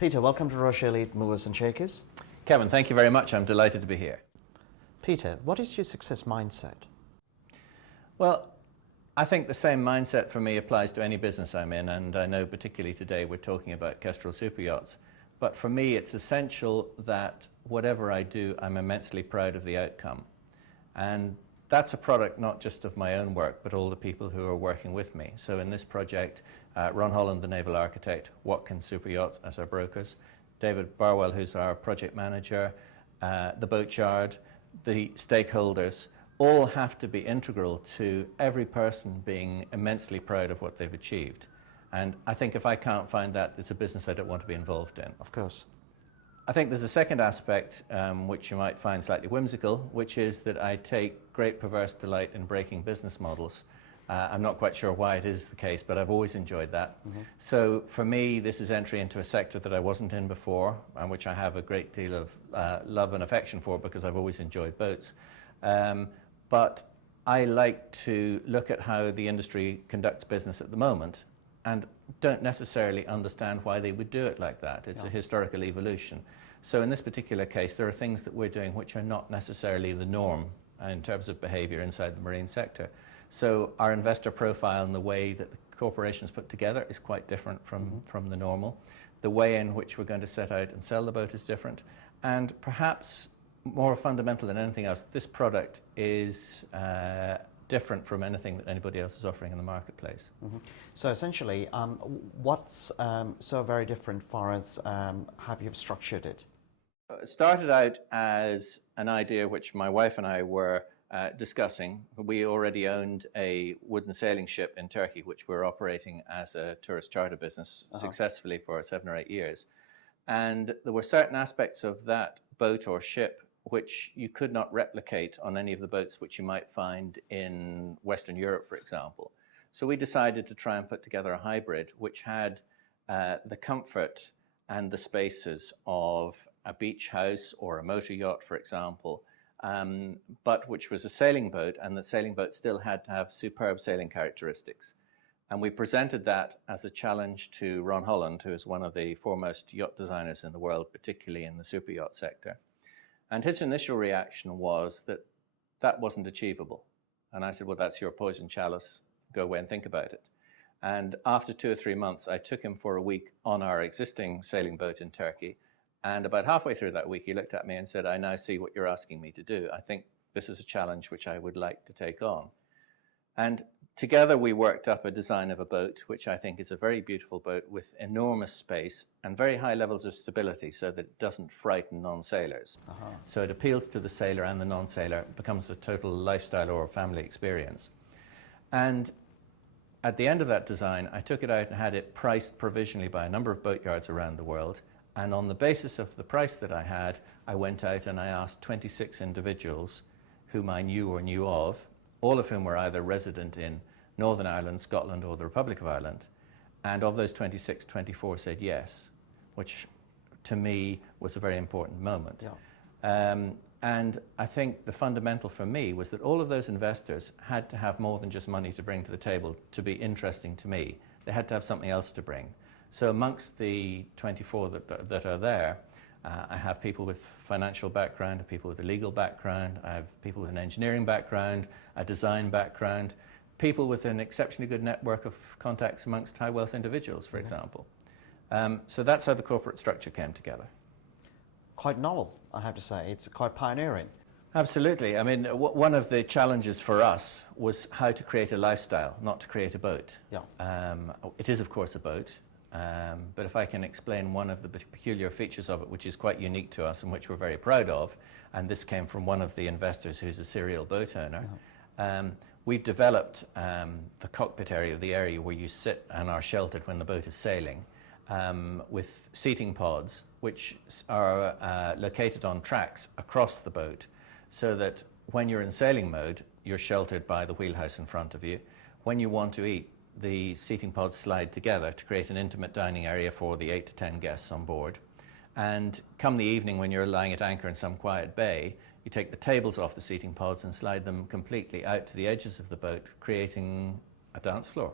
Peter, welcome to Rochay Elite Movers and Shakers. Kevin, thank you very much. I'm delighted to be here. Peter, what is your success mindset? Well, I think the same mindset for me applies to any business I'm in, and I know particularly today we're talking about Kestrel Superyachts. But for me, it's essential that whatever I do, I'm immensely proud of the outcome. And that's a product not just of my own work, but all the people who are working with me. So in this project, Ron Holland, the naval architect, Watkins Superyachts as our brokers, David Barwell, who's our project manager, the boatyard, the stakeholders, all have to be integral to every person being immensely proud of what they've achieved. And I think if I can't find that, it's a business I don't want to be involved in. Of course. I think there's a second aspect, which you might find slightly whimsical, which is that I take great perverse delight in breaking business models. I'm not quite sure why it is the case, but I've always enjoyed that. Mm-hmm. So for me, this is entry into a sector that I wasn't in before, and which I have a great deal of love and affection for because I've always enjoyed boats. But I like to look at how the industry conducts business at the moment and don't necessarily understand why they would do it like that. It's a historical evolution. So in this particular case, there are things that we're doing which are not necessarily the norm in terms of behavior inside the marine sector. So our investor profile and the way that the corporation's put together is quite different from the normal. The way in which we're going to set out and sell the boat is different. And perhaps more fundamental than anything else, this product is different from anything that anybody else is offering in the marketplace. Mm-hmm. So essentially, what's so very different far as how you've structured it? It started out as an idea which my wife and I were discussing. We already owned a wooden sailing ship in Turkey, which we're operating as a tourist charter business successfully for 7 or 8 years. And there were certain aspects of that boat or ship which you could not replicate on any of the boats which you might find in Western Europe, for example. So we decided to try and put together a hybrid which had the comfort and the spaces of a beach house or a motor yacht, for example, but which was a sailing boat, and the sailing boat still had to have superb sailing characteristics. And we presented that as a challenge to Ron Holland, who is one of the foremost yacht designers in the world, particularly in the super yacht sector. And his initial reaction was that that wasn't achievable. And I said, well, that's your poison chalice. Go away and think about it. And after 2 or 3 months, I took him for a week on our existing sailing boat in Turkey. And about halfway through that week, he looked at me and said, I now see what you're asking me to do. I think this is a challenge which I would like to take on. And together we worked up a design of a boat, which I think is a very beautiful boat with enormous space and very high levels of stability so that it doesn't frighten non-sailors. So it appeals to the sailor and the non-sailor. It becomes a total lifestyle or family experience. And at the end of that design, I took it out and had it priced provisionally by a number of boatyards around the world. And on the basis of the price that I had, I went out and I asked 26 individuals whom I knew or knew of, all of whom were either resident in Northern Ireland, Scotland, or the Republic of Ireland. And of those 26, 24 said yes, which to me was a very important moment. And I think the fundamental for me was that all of those investors had to have more than just money to bring to the table to be interesting to me. They had to have something else to bring. So amongst the 24 that are there, I have people with financial background, people with a legal background, I have people with an engineering background, a design background, people with an exceptionally good network of contacts amongst high wealth individuals, for example. So that's how the corporate structure came together. Quite novel, I have to say. It's quite pioneering. Absolutely. I mean, one of the challenges for us was how to create a lifestyle, not to create a boat. It is, of course, a boat. But if I can explain one of the peculiar features of it, which is quite unique to us and which we're very proud of, and this came from one of the investors who's a serial boat owner, we've developed the cockpit area, the area where you sit and are sheltered when the boat is sailing, with seating pods, which are located on tracks across the boat, so that when you're in sailing mode, you're sheltered by the wheelhouse in front of you. When you want to eat, the seating pods slide together to create an intimate dining area for the 8 to 10 guests on board. And come the evening when you're lying at anchor in some quiet bay, you take the tables off the seating pods and slide them completely out to the edges of the boat, creating a dance floor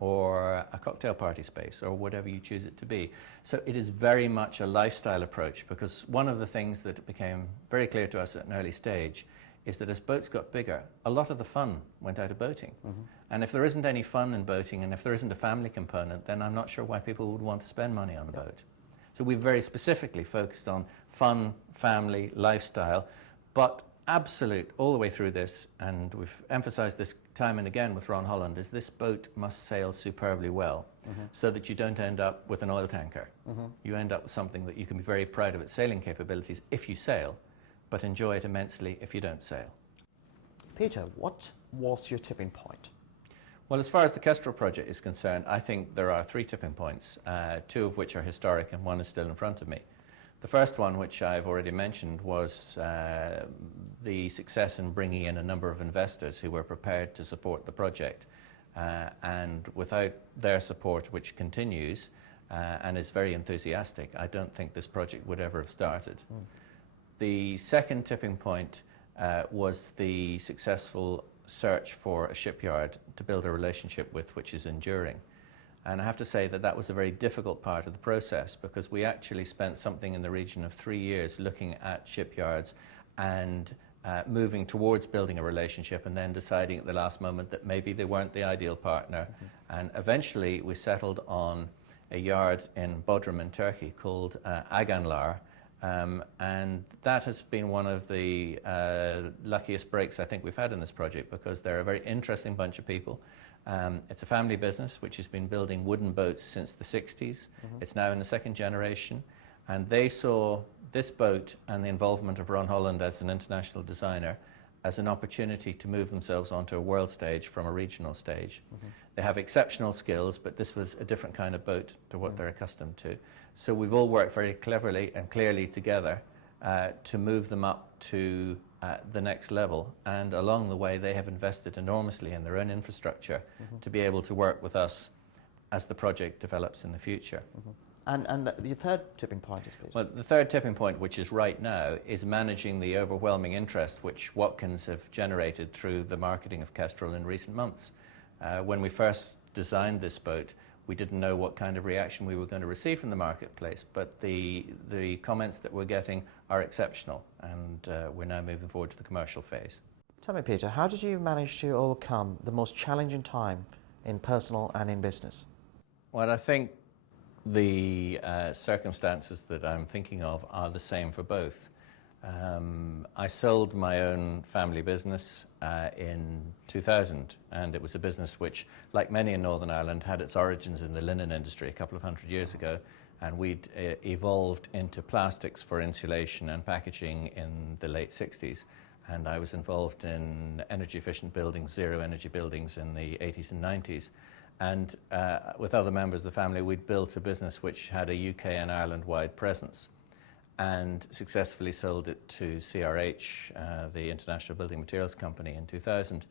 or a cocktail party space or whatever you choose it to be. So it is very much a lifestyle approach, because one of the things that became very clear to us at an early stage is that as boats got bigger, a lot of the fun went out of boating. And if there isn't any fun in boating, and if there isn't a family component, then I'm not sure why people would want to spend money on a boat. So we've very specifically focused on fun, family, lifestyle, but absolute all the way through this, and we've emphasized this time and again with Ron Holland, is this boat must sail superbly well, so that you don't end up with an oil tanker. You end up with something that you can be very proud of its sailing capabilities if you sail, but enjoy it immensely if you don't sail. Peter, what was your tipping point? Well, as far as the Kestrel project is concerned, I think there are 3 tipping points, 2 of which are historic and 1 is still in front of me. The first one, which I've already mentioned, was the success in bringing in a number of investors who were prepared to support the project. And without their support, which continues and is very enthusiastic, I don't think this project would ever have started. The second tipping point was the successful search for a shipyard to build a relationship with, which is enduring. And I have to say that that was a very difficult part of the process, because we actually spent something in the region of 3 years looking at shipyards and moving towards building a relationship, and then deciding at the last moment that maybe they weren't the ideal partner. And eventually we settled on a yard in Bodrum in Turkey called Aganlar. And that has been one of the luckiest breaks I think we've had in this project, because they're a very interesting bunch of people. It's a family business which has been building wooden boats since the 60s. It's now in the 2nd generation, and they saw this boat and the involvement of Ron Holland as an international designer as an opportunity to move themselves onto a world stage from a regional stage. They have exceptional skills, but this was a different kind of boat to what they're accustomed to. So we've all worked very cleverly and clearly together to move them up to the next level, and along the way they have invested enormously in their own infrastructure to be able to work with us as the project develops in the future. And the third tipping point is, please? Well, the third tipping point, which is right now, is managing the overwhelming interest which Watkins have generated through the marketing of Kestrel in recent months. When we first designed this boat, we didn't know what kind of reaction we were going to receive from the marketplace, but the comments that we're getting are exceptional, and we're now moving forward to the commercial phase. Tell me, Peter, how did you manage to overcome the most challenging time in personal and in business? Well, I think the circumstances that I'm thinking of are the same for both. I sold my own family business in 2000, and it was a business which, like many in Northern Ireland, had its origins in the linen industry a couple of hundred years ago, and we'd evolved into plastics for insulation and packaging in the late 60s, and I was involved in energy efficient buildings, zero energy buildings in the 80s and 90s. And with other members of the family, we'd built a business which had a UK and Ireland-wide presence, and successfully sold it to CRH, the International Building Materials Company, in 2000.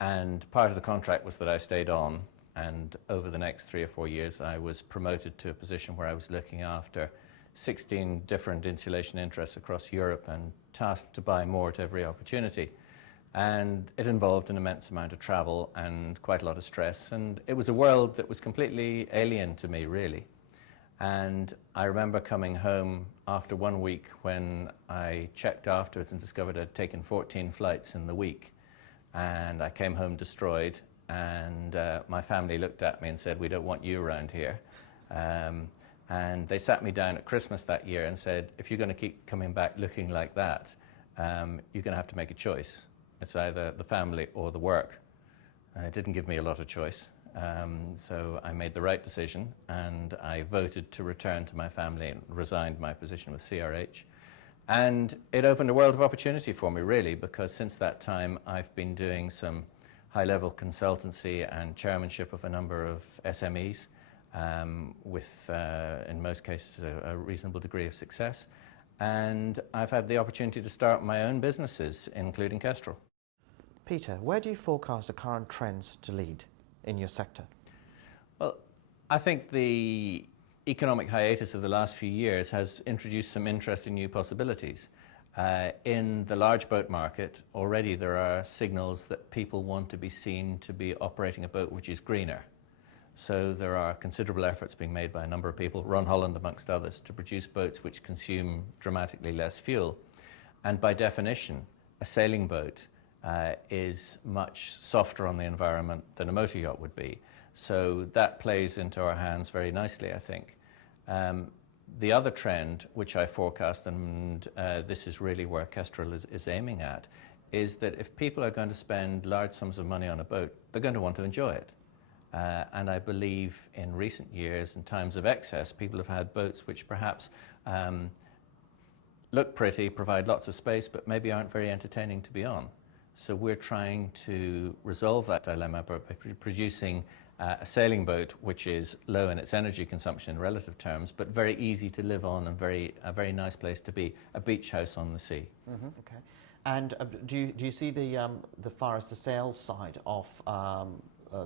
And part of the contract was that I stayed on, and over the next 3 or 4 years I was promoted to a position where I was looking after 16 different insulation interests across Europe, and tasked to buy more at every opportunity. And it involved an immense amount of travel and quite a lot of stress, and it was a world that was completely alien to me, really. And I remember coming home after 1 week, when I checked afterwards and discovered I'd taken 14 flights in the week, and I came home destroyed, and my family looked at me and said, "We don't want you around here." And they sat me down at Christmas that year and said, "If you're going to keep coming back looking like that, you're going to have to make a choice. It's either the family or the work." It didn't give me a lot of choice. So I made the right decision, and I voted to return to my family and resigned my position with CRH. And it opened a world of opportunity for me, really, because since that time I've been doing some high-level consultancy and chairmanship of a number of SMEs with, in most cases, a reasonable degree of success. And I've had the opportunity to start my own businesses, including Kestrel. Peter, where do you forecast the current trends to lead in your sector? Well, I think the economic hiatus of the last few years has introduced some interesting new possibilities. In the large boat market, already there are signals that people want to be seen to be operating a boat which is greener. So there are considerable efforts being made by a number of people, Ron Holland amongst others, to produce boats which consume dramatically less fuel. And by definition, a sailing boat is much softer on the environment than a motor yacht would be. So that plays into our hands very nicely, I think. The other trend, which I forecast, and this is really where Kestrel is aiming at, is that if people are going to spend large sums of money on a boat, they're going to want to enjoy it. And I believe in recent years, in times of excess, people have had boats which perhaps look pretty, provide lots of space, but maybe aren't very entertaining to be on. So we're trying to resolve that dilemma by producing a sailing boat which is low in its energy consumption in relative terms, but very easy to live on and a very nice place to be, a beach house on the sea. Mm-hmm. Okay. And do you see the far as the sales side of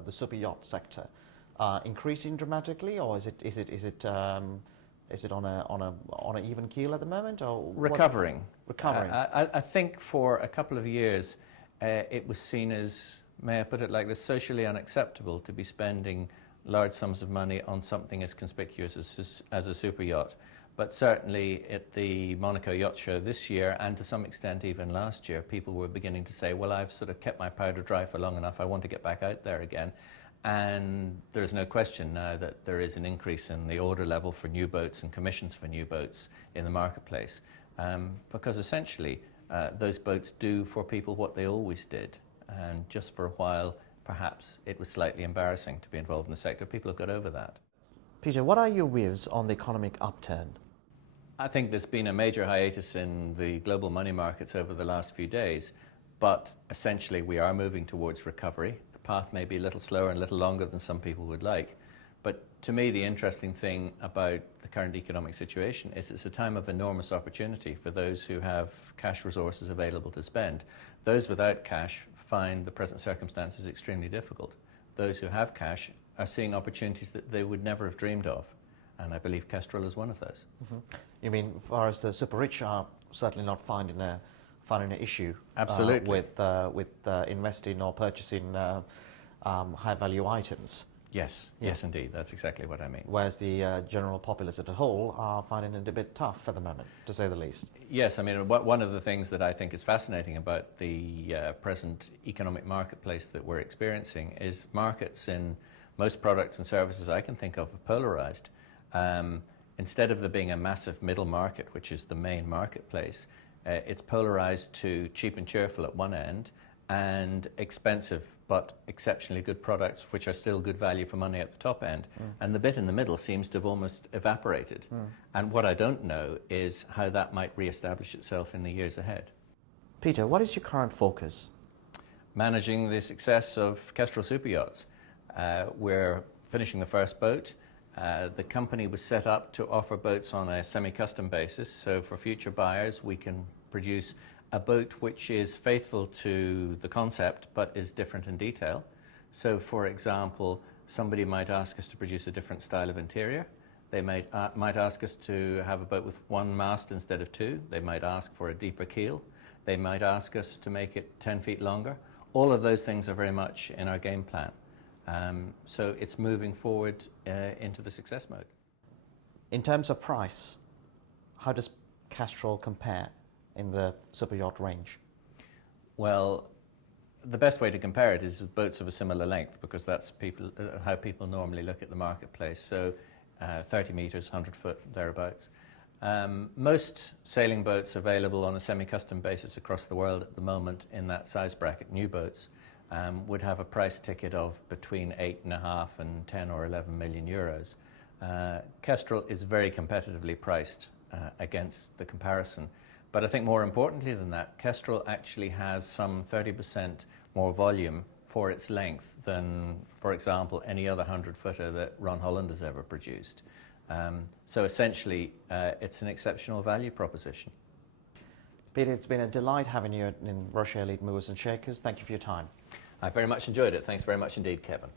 the super yacht sector increasing dramatically, or is it on an even keel at the moment, or recovering? Recovering. I think for a couple of years it was seen as, may I put it like this, socially unacceptable to be spending large sums of money on something as conspicuous as a super yacht. But certainly at the Monaco Yacht Show this year, and to some extent even last year, people were beginning to say, well, I've sort of kept my powder dry for long enough, I want to get back out there again. And there's no question now that there is an increase in the order level for new boats and commissions for new boats in the marketplace. Because essentially, those boats do for people what they always did. And just for a while, perhaps it was slightly embarrassing to be involved in the sector. People have got over that. Peter, what are your views on the economic upturn? I think there's been a major hiatus in the global money markets over the last few days, but essentially we are moving towards recovery. The path may be a little slower and a little longer than some people would like, but to me the interesting thing about the current economic situation is it's a time of enormous opportunity for those who have cash resources available to spend. Those without cash find the present circumstances extremely difficult. Those who have cash are seeing opportunities that they would never have dreamed of. And I believe Kestrel is one of those. Mm-hmm. You mean, as far as the super rich are certainly not finding an issue. Absolutely. With investing or purchasing high value items. Yes, yes, indeed. That's exactly what I mean. Whereas the general populace as a whole are finding it a bit tough at the moment, to say the least. Yes, I mean, one of the things that I think is fascinating about the present economic marketplace that we're experiencing is markets in most products and services I can think of are polarized. Instead of there being a massive middle market, which is the main marketplace, it's polarized to cheap and cheerful at one end and expensive but exceptionally good products which are still good value for money at the top end. And the bit in the middle seems to have almost evaporated. And what I don't know is how that might re-establish itself in the years ahead. Peter, what is your current focus? Managing the success of Kestrel Superyachts. We're finishing the first boat. The company was set up to offer boats on a semi-custom basis, so for future buyers we can produce a boat which is faithful to the concept but is different in detail. So for example, somebody might ask us to produce a different style of interior. They might ask us to have a boat with one mast instead of two. They might ask for a deeper keel. They might ask us to make it 10 feet longer. All of those things are very much in our game plan. So it's moving forward into the success mode. In terms of price, how does Kestrel compare in the super yacht range? Well, the best way to compare it is with boats of a similar length, because that's how people normally look at the marketplace. So 30 meters, 100 foot, thereabouts. Most sailing boats available on a semi-custom basis across the world at the moment in that size bracket, new boats, would have a price ticket of between 8.5 and 10 or 11 million euros. Kestrel is very competitively priced against the comparison. But I think more importantly than that, Kestrel actually has some 30% more volume for its length than, for example, any other 100-footer that Ron Holland has ever produced. So essentially, it's an exceptional value proposition. Peter, it's been a delight having you in Rochay Elite Movers and Shakers. Thank you for your time. I very much enjoyed it. Thanks very much indeed, Kevin.